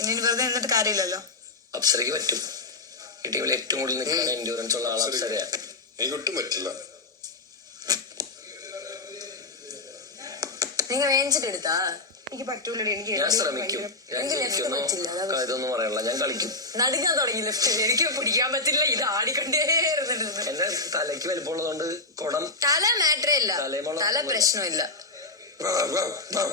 ഇനി വെറുതെ നിന്നിട്ട് കാര്യമില്ലല്ലോ. അപ്സരയ്ക്ക് പറ്റും. ഈ ടീമിൽ ഏറ്റവും കൂടുതൽ നിൽക്കുന്ന എൻഡ്യൂറൻസ് ഉള്ള ആൾ അപ്സരയാ. എനിക്ക് ഒട്ടും പറ്റില്ല. നിങ്ങൾ വേണിച്ചിട്ട് എടുത്താ? എനിക്ക് പറ്റൂലടി എനിക്ക് ഞാൻ ശ്രമിക്കും. ഞാൻ എനിക്ക് left ജയിക്കുന്നു പറ്റില്ല, അതാ ഇതൊന്നും പറയല്ല ഞാൻ കളിക്കും. നടുങ്ങാൻ തുടങ്ങി ലെഫ്റ്റ്. എനിക്ക് പിടിക്കാൻ പറ്റില്ല. ഇത് ആടിക്കൊണ്ടേ ഇരുന്നിരുന്നു എന്റെ തലയ്ക്ക് വലിപ്പമുള്ളതുകൊണ്ട് കുടം തല മാറ്ററേ ഇല്ല. തല പ്രശ്നമില്ല. വാ, വാ, വാ.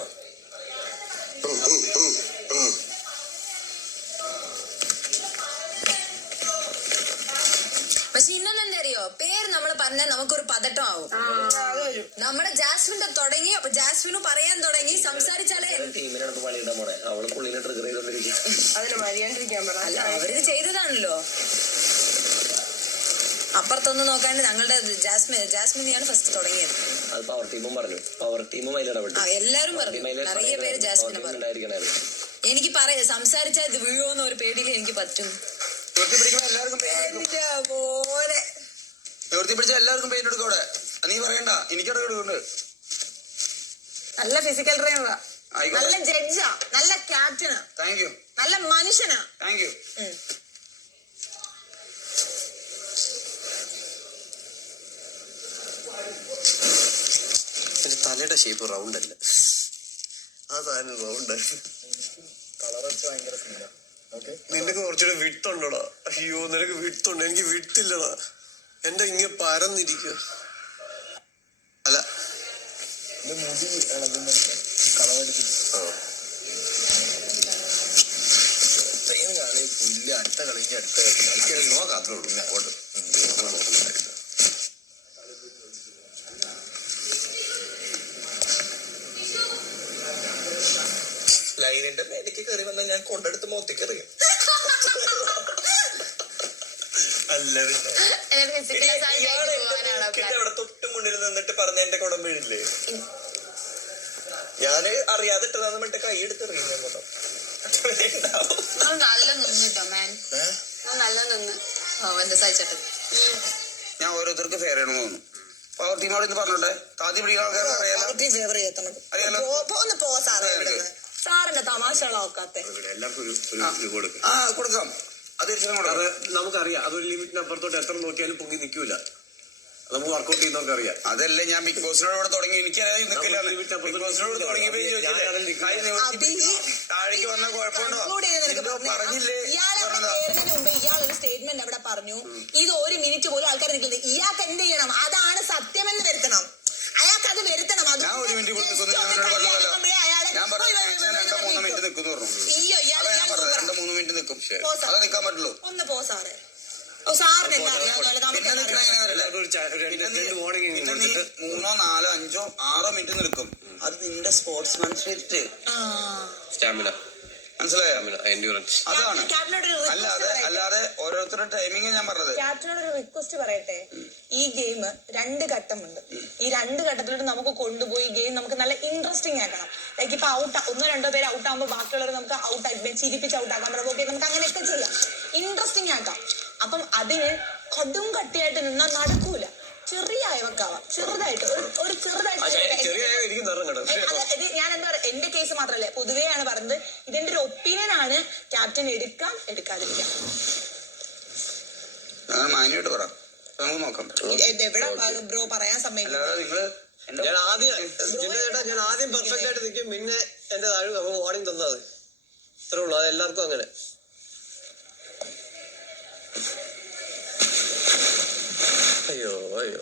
പേര് നമ്മൾ പറഞ്ഞാൽ നമുക്കൊരു പതട്ടം ആവും അത് നമ്മുടെ ജാസ്മിന്റെ തുടങ്ങി അപ്പൊ ജാസ്മിന് പറയാൻ തുടങ്ങി സംസാരിച്ചാലേ അല്ല അവരിത് ചെയ്തതാണല്ലോ. അപ്പുറത്തൊന്നും നോക്കാണ്ട് ഞങ്ങളുടെ ജാസ്മിൻ ജാസ്മിനെയാണ് ഫസ്റ്റ് തുടങ്ങിയത്. അത് പവർ ടീമും പറഞ്ഞു. പവർ ടീമും അതിലിടപെട്ടു ആ എല്ലാരും പറഞ്ഞു. നിറയെ പേര് ജാസ്മിനെ പറഞ്ഞു. എനിക്ക് പറയാ സംസാരിച്ചാൽ ഇത് വീഴുമോന്ന് ഒരു പേടിയിൽ എനിക്ക് പറ്റും. എല്ലാവർക്കും പെയിൻ എടുക്കും എന്റെ പോലെ നിവർത്തി പിടിച്ച എല്ലാവർക്കും പെയിൻ എടുക്കും അവിടെ? നീ പറയണ്ട. എനിക്കവിടെ എടുക്കുന്നുണ്ട് നല്ല ഫിസിക്കൽ ട്രെയിനറാ നല്ല ജഡ്ജാ നല്ല ക്യാപ്റ്റനാ താങ്ക് യു നല്ല മനുഷ്യനാ താങ്ക് യു തലയുടെ ഷേപ്പ് റൗണ്ട് അല്ല. ആ സാധനം റൗണ്ട് നിനക്ക് കുറച്ചുകൂടെ വിട്ടുണ്ടോടാ അയ്യോ നിനക്ക് വിട്ടുണ്ട് എനിക്ക് വിട്ടില്ലടാ എന്റെ ഇങ്ങനെ പരന്നിരിക്കുക. അല്ല. ആ. പുല്ല് അടുത്ത കളിഞ്ഞ് അടുത്ത കളിക്കാൻ നോക്കാം അത്രേ ഉള്ളൂ. അങ്ങോട്ട് ലൈനിന്റെ മേലേക്ക് കയറി വന്ന ഞാൻ കൊണ്ടെടുത്ത് മോത്തി കയറിയും അവിടെ തൊട്ട് മുന്നിൽ നിന്നിട്ട് പറഞ്ഞ എന്റെ കുടം വീഴില്ലേ ഞാൻ അറിയാതെ ഇട്ടതാന്ന് കൈ എടുത്തെറിയുന്നേ മൊത്തം. നല്ല നിന്നിട്ടോ മാൻ. നല്ല നിന്ന്. അവന്റെ സഹിച്ചിട്ട് ഞാൻ ഓരോരുത്തർക്ക് ഫെയർ ചെയ്യണമെന്ന് തോന്നുന്നു. പവർ ടീമോട് ഇന്ന് പറഞ്ഞോട്ടെ? പിടിക്കുന്ന അറിയാലോ? അറിയാലോ. സാറിന്റെ തമാശകളാക്കാത്തെ എല്ലാവർക്കും ഒരു ഒരു ഇത് കൊടുക്കും. ആ കൊടുക്കാം. അത് നമുക്കറിയാം. അതൊരു ലിമിറ്റിന് അപ്പുറത്തോട്ട് എത്ര നോക്കിയാലും പൊങ്ങി നിൽക്കൂല. നമുക്ക് വർക്കൗട്ട് ചെയ്യുന്നവർക്ക് അറിയാം അതല്ലേ ഞാൻ ബിഗ് ബോസിനോട് തുടങ്ങി. എനിക്കറിയാം നിൽക്കില്ല ബിഗ് ബോസിനോട് തുടങ്ങിയപ്പോ താഴേക്ക് വന്ന കുഴപ്പമുണ്ടോ. പറഞ്ഞില്ലേ? സ്റ്റേറ്റ്മെന്റ് അവിടെ പറഞ്ഞു. ഇത് ഒരു മിനിറ്റ് പോലും ആൾക്കാർ നിൽക്കുന്നത് ഇയാൾക്ക് എന്ത് ചെയ്യണം? അതാണ് സത്യമെന്ന് വരുത്തണം. അയാൾക്ക് അത് വരുത്തണം. അത് ഞാൻ പറഞ്ഞു മാക്സിമം രണ്ടോ മൂന്നോ മിനിറ്റ് നിൽക്കുന്നു പറഞ്ഞു. അയ്യോ ഇയാൾ അതാ ഞാൻ പറഞ്ഞത് രണ്ടോ മൂന്ന് മിനിറ്റ് നിൽക്കും. പോ സാർ. അതാ നിൽക്കാൻ പറ്റുള്ളൂ. ഒന്ന് പോ സാറേ. ഓ സാറിന് എന്താ അറിയാവുന്നല്ലോ നമുക്ക് പിന്നെ എന്താ നിൽക്കണ അറിയാവുന്നത്? എങ്ങനെയാ എല്ലാവർക്കും ഒരു ചാ- ഒരു രണ്ട് പിന്നെ നീ- രണ്ട് warning ഇങ്ങനെ പിന്നെ നീ കൊടുത്തിട്ട്. മൂന്നോ നാലോ അഞ്ചോ ആറോ മിനിറ്റ് നിൽക്കും. അത് നിന്റെ സ്പോർട്സ്മാൻ സ്പിരിറ്റ് ആ. സ്റ്റാമിന മനസ്സിലായോ? സ്റ്റാമിന എൻഡ്യൂറൻസ് അതാണ്. അല്ലാതെ പറയട്ടെ. അല്ലാതെ ഓരോരുത്തരുടെ ടൈമിങ് ഞാൻ പറഞ്ഞത്. ക്യാപ്റ്റനോട് ഒരു റിക്വസ്റ്റ് പറയട്ടെ. ഈ ഗെയിം രണ്ട് ഘട്ടമുണ്ട്. ഈ രണ്ട് ഘട്ടത്തിലോട്ട് നമുക്ക് കൊണ്ടുപോയി ഗെയിം നമുക്ക് നല്ല ഇൻട്രസ്റ്റിംഗ് ആക്കണം. ലൈക്ക് ഇപ്പൊ ഔട്ട് ഒന്നോ രണ്ടോ പേര് ഔട്ട് ആകുമ്പോൾ ബാക്കിയുള്ളവർ നമുക്ക് ഔട്ട് ആക്കി ചിരിപ്പിച്ച് ഔട്ട് ആക്കാൻ പ്രൊവോക്ക് ഓക്കെ നമുക്ക് അങ്ങനെയൊക്കെ ചെയ്യാം. ഇൻട്രസ്റ്റിംഗ് ആക്കാം. അപ്പം അതിന് കടും കട്ടിയായിട്ട് നിന്നാൽ നടക്കൂല. ചെറിയ അയവക്കാവാം. ചെറുതായിട്ട്. ഒരു- ചെറുതായിട്ട് ഞാൻ എന്താ പറയാ എന്റെ കേസ് മാത്രല്ലേ? പൊതുവെയാണ് പറഞ്ഞത്. ഇതിന്റെ ഒരു ഒപ്പീനിയൻ ആണ്. ക്യാപ്റ്റൻ എടുക്കാം എടുക്കാതിരിക്കാം. മാന്യമായിട്ട് പറ. നമുക്ക് നോക്കാം. എവിടെ ബ്രോ പറയാൻ സമ്മതിക്കും അല്ലാതെ നിങ്ങൾ ഞാൻ ആദ്യം ജിന്ന ചേട്ടാ ഞാൻ ആദ്യം പെർഫെക്റ്റ് ആയിട്ട് നിൽക്കും പിന്നെ എന്റെ താഴെ അപ്പൊ വാർണിംഗ് തന്നത് ഇത്രേ ഉള്ളൂ. അത് എല്ലാവർക്കും അങ്ങനെ. അയ്യോ അയ്യോ.